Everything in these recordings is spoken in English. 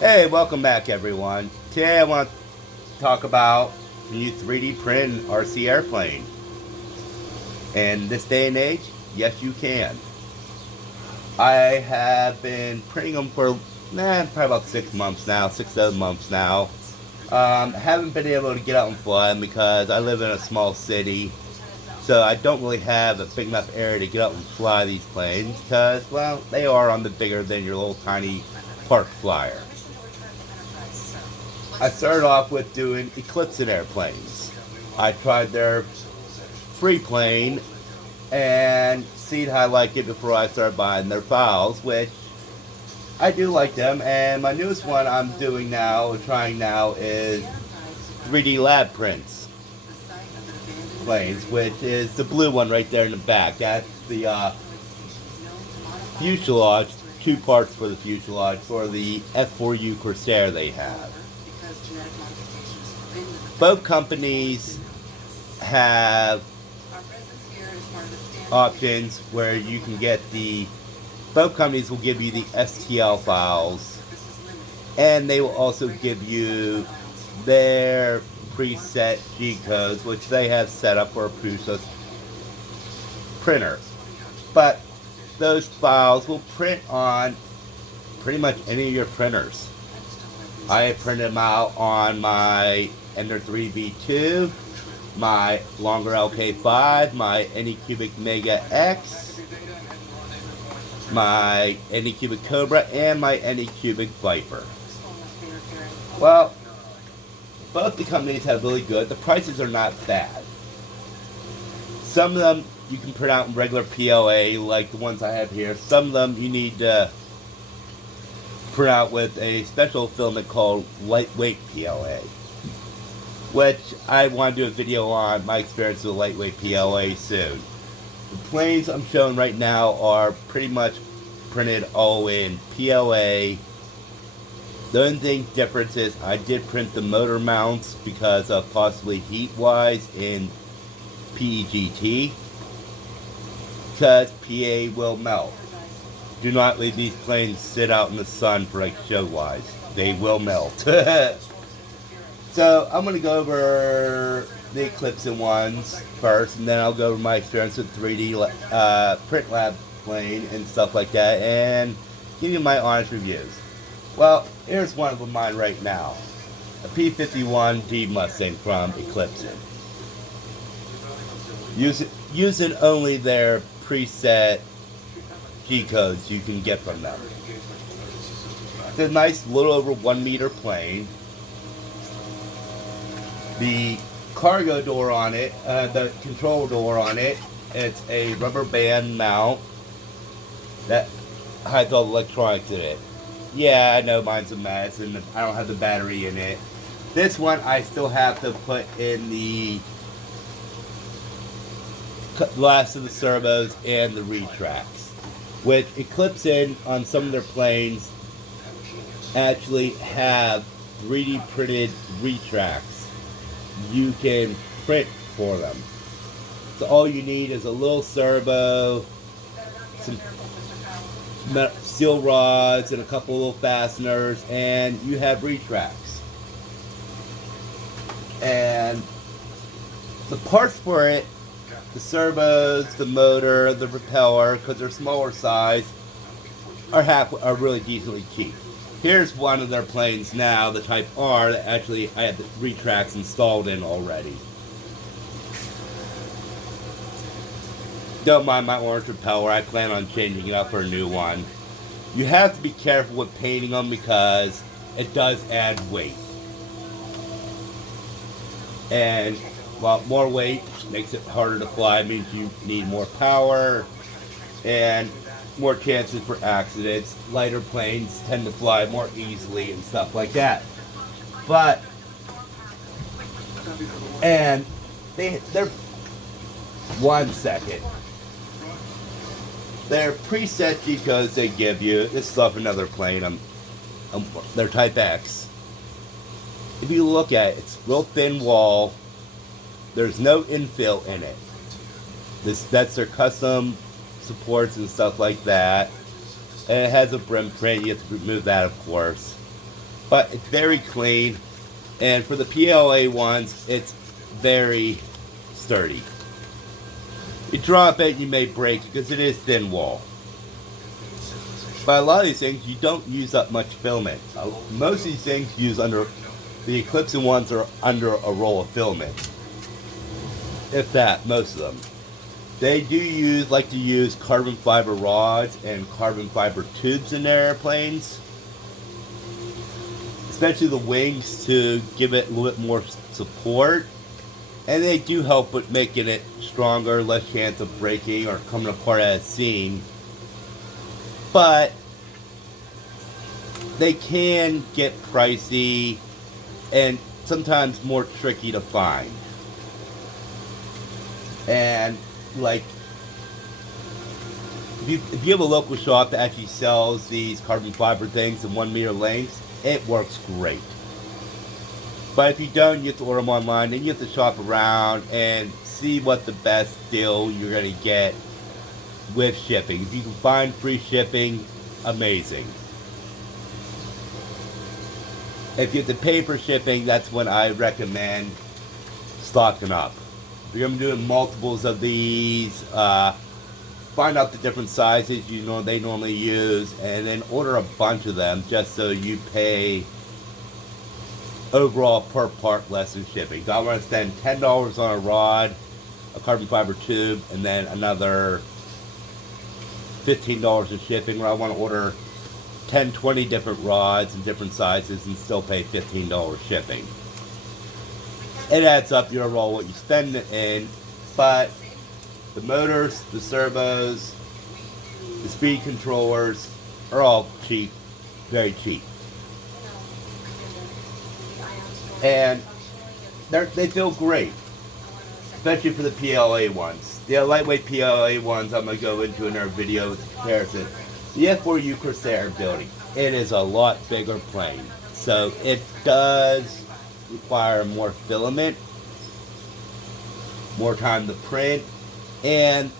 Hey, welcome back everyone. Today I want to talk about can you 3D print an RC airplane? In this day and age, yes you can. I have been printing them for probably about 6 months now, 6, 7 months now. Haven't been able to get out and fly them because I live in a small city, so I don't really have a big enough area to get out and fly these planes because, well, they are on the bigger than your little tiny park flyer. I started off with doing eclipson airplanes. I tried their free plane and seen how I liked it before I started buying their files, which I do like them. And my newest one I'm doing now, trying now, is 3D lab prints planes, which is the blue one right there in the back. That's the fuselage, two parts for the fuselage for the F4U Corsair they have. Both companies have options where you can get both companies will give you the STL files, and they will also give you their preset G codes, which they have set up for a preset printer. But those files will print on pretty much any of your printers. I have printed them out on my Ender 3V2, my longer LK5, my Anycubic Mega X, my Anycubic Cobra, and my Anycubic Viper. Well, both the companies have really good. The prices are not bad. Some of them you can print out in regular PLA, like the ones I have here. Some of them you need to print out with a special filament called lightweight PLA, which I want to do a video on my experience with lightweight PLA soon. The planes I'm showing right now are pretty much printed all in PLA. The only thing difference is I did print the motor mounts because of possibly heat wise in PEGT, because PA will melt. Do not leave these planes sit out in the sun for like show wise. They will melt. So I'm going to go over the Eclipson ones first, and then I'll go over my experience with 3D print lab plane and stuff like that, and give you my honest reviews. Well, here's one of mine right now. A P-51D Mustang from Eclipson. Using only their preset G codes you can get from them. It's a nice little over 1 meter plane. The cargo door on it, the control door on it, it's a rubber band mount that hides all the electronics in it. Yeah, I know mine's a mess and I don't have the battery in it. This one I still have to put in the last of the servos and the retracts, which Eclipson on some of their planes actually have 3D printed retracts you can print for them. So all you need is a little servo, some steel rods, and a couple little fasteners, and you have retracts. And the parts for it, the servos, the motor, the propeller, because they're smaller size, are really decently cheap. Here's one of their planes now, the Type R, that actually I have the retracts installed in already. Don't mind my orange propeller, I plan on changing it up for a new one. You have to be careful with painting them because it does add weight. And while more weight makes it harder to fly, means you need more power and more chances for accidents. Lighter planes tend to fly more easily and stuff like that. But, and they're, 1 second. Their preset G codes they give you, this is off another plane, they're Type X. If you look at it, it's real thin wall. There's no infill in it. That's their custom supports and stuff like that. And it has a brim print. You have to remove that, of course. but it's very clean. And for the PLA ones, it's very sturdy. You drop it, you may break it because it is thin wall. But a lot of these things, you don't use up much filament. Most of these things use under, the eclipson ones are under a roll of filament. If that, most of them. They do like to use carbon fiber rods and carbon fiber tubes in their airplanes. Especially the wings to give it a little bit more support. And they do help with making it stronger, less chance of breaking or coming apart at a seam. But they can get pricey and sometimes more tricky to find. And like, if you have a local shop that actually sells these carbon fiber things in 1 meter lengths, it works great. But if you don't, you have to order them online, and you have to shop around and see what the best deal you're going to get with shipping. If you can find free shipping, amazing. If you have to pay for shipping, that's when I recommend stocking up. If you're going to be doing multiples of these, find out the different sizes they normally use, and then order a bunch of them just so you pay overall per part less in shipping. So I want to spend $10 on a rod, a carbon fiber tube, and then another $15 in shipping, where I want to order 10, 20 different rods in different sizes and still pay $15 shipping. It adds up your overall what you spend it in, but the motors, the servos, the speed controllers are all cheap, very cheap. And they feel great, especially for the PLA ones. The lightweight PLA ones I'm going to go into in our video comparison. The F4U Corsair building, it is a lot bigger plane, so it does require more filament, more time to print, and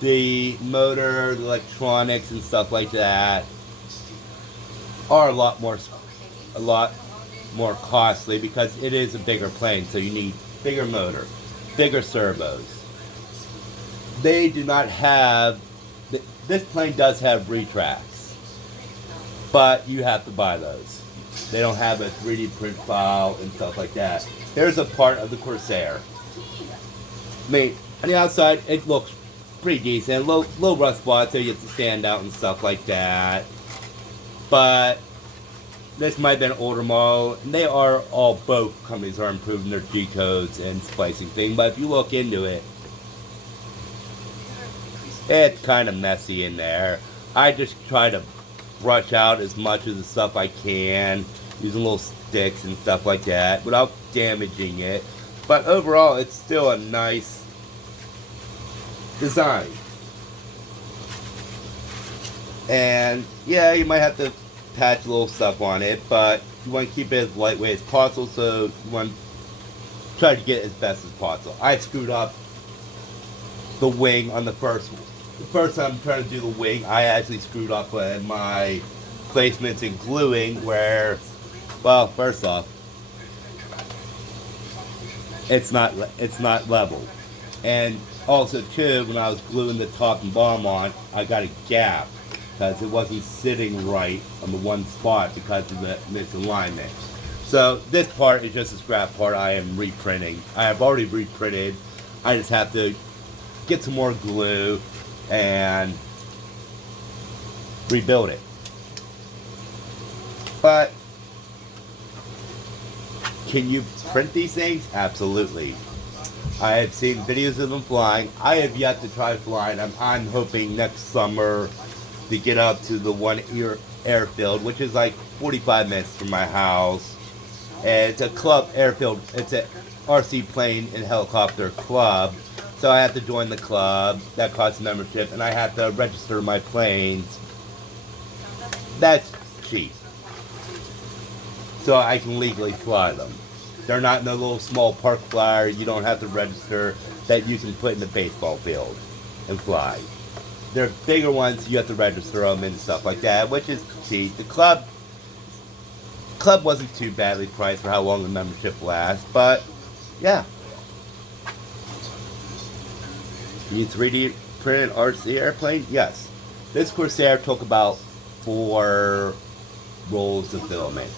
the motor, the electronics and stuff like that are a lot more costly because it is a bigger plane, so you need bigger motor, bigger servos. They do not have, this plane does have retracts, but you have to buy those. They don't have a 3D print file and stuff like that. There's a part of the Corsair. I mean, on the outside, it looks pretty decent. Low rust spots, so you have to stand out and stuff like that. But this might have been an older model. And they are both companies are improving their G codes and splicing thing. But if you look into it, it's kind of messy in there. I just try to brush out as much of the stuff I can, using little sticks and stuff like that, without damaging it. But overall, it's still a nice design. And yeah, you might have to patch a little stuff on it, but you want to keep it as lightweight as possible, so you want to try to get it as best as possible. I screwed up the wing on the first one. The first time I'm trying to do the wing, I actually screwed up my placements and gluing where, well, first off, it's not level. And also too, when I was gluing the top and bottom on, I got a gap because it wasn't sitting right on the one spot because of the misalignment. So this part is just a scrap part I am reprinting. I have already reprinted. I just have to get some more glue and rebuild it. But can you print these things? Absolutely. I have seen videos of them flying. I have yet to try flying. I'm hoping next summer to get up to the one airfield, which is like 45 minutes from my house. And it's a club airfield. It's an RC plane and helicopter club. So I have to join the club. That costs membership, and I have to register my planes. That's cheap. So I can legally fly them. They're not in a little small park flyer you don't have to register that you can put in the baseball field and fly. They're bigger ones, you have to register them and stuff like that, which is cheap. The club club wasn't too badly priced for how long the membership lasts, but yeah. You 3D printed RC airplane? Yes. This Corsair took about 4 rolls of filament.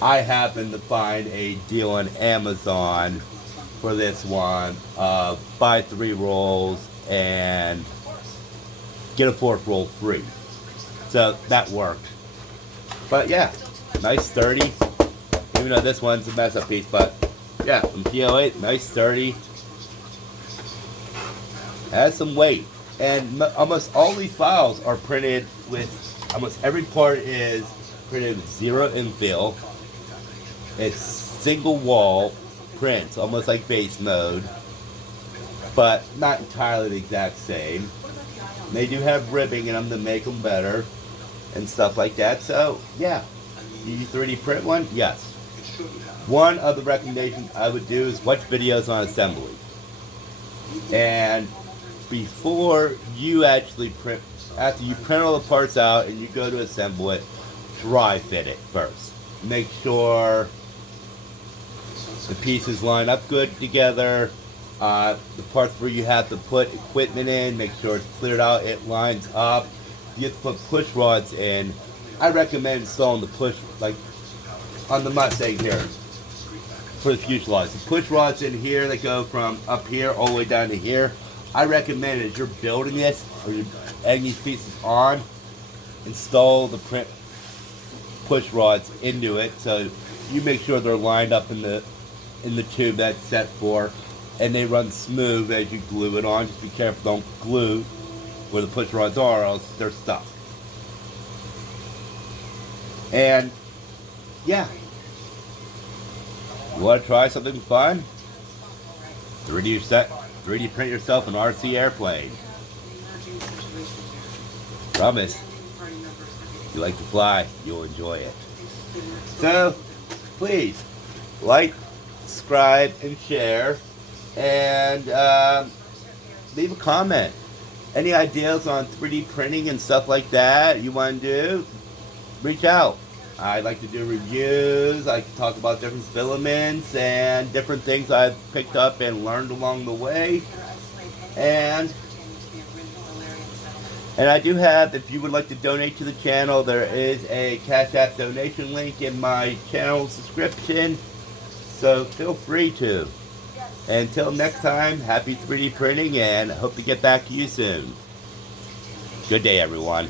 I happened to find a deal on Amazon for this one. Buy 3 rolls and get a 4th roll free. So that worked. But yeah, nice sturdy. Even though this one's a mess up piece, but yeah, from PO8, nice sturdy. Has some weight. And almost all these files are printed with, almost every part is printed with 0 infill. It's single wall prints, almost like base mode, but not entirely the exact same. They do have ribbing in them to make them better and stuff like that. So yeah, do you 3D print one? Yes. One of the recommendations I would do is watch videos on assembly. And before you actually print, after you print all the parts out and you go to assemble it, dry fit it first. Make sure the pieces line up good together. The parts where you have to put equipment in, make sure it's cleared out, it lines up. You have to put push rods in. I recommend installing the push, like on the Mustang here, for the fuselage. The push rods in here that go from up here all the way down to here. I recommend as you're building this, or you're adding these pieces on, install the print push rods into it so you make sure they're lined up in the tube that's set for, and they run smooth as you glue it on. Just be careful, don't glue where the push rods are, or else they're stuck. And yeah, you want to try something fun? 3D print yourself an RC airplane. Promise. If you like to fly, you'll enjoy it. So, please, like, subscribe, and share, and leave a comment. Any ideas on 3D printing and stuff like that you want to do? Reach out. I like to do reviews. I can talk about different filaments and different things I've picked up and learned along the way. And I do have, if you would like to donate to the channel, there is a Cash App donation link in my channel description. So feel free to. Until next time, happy 3D printing, and hope to get back to you soon. Good day, everyone.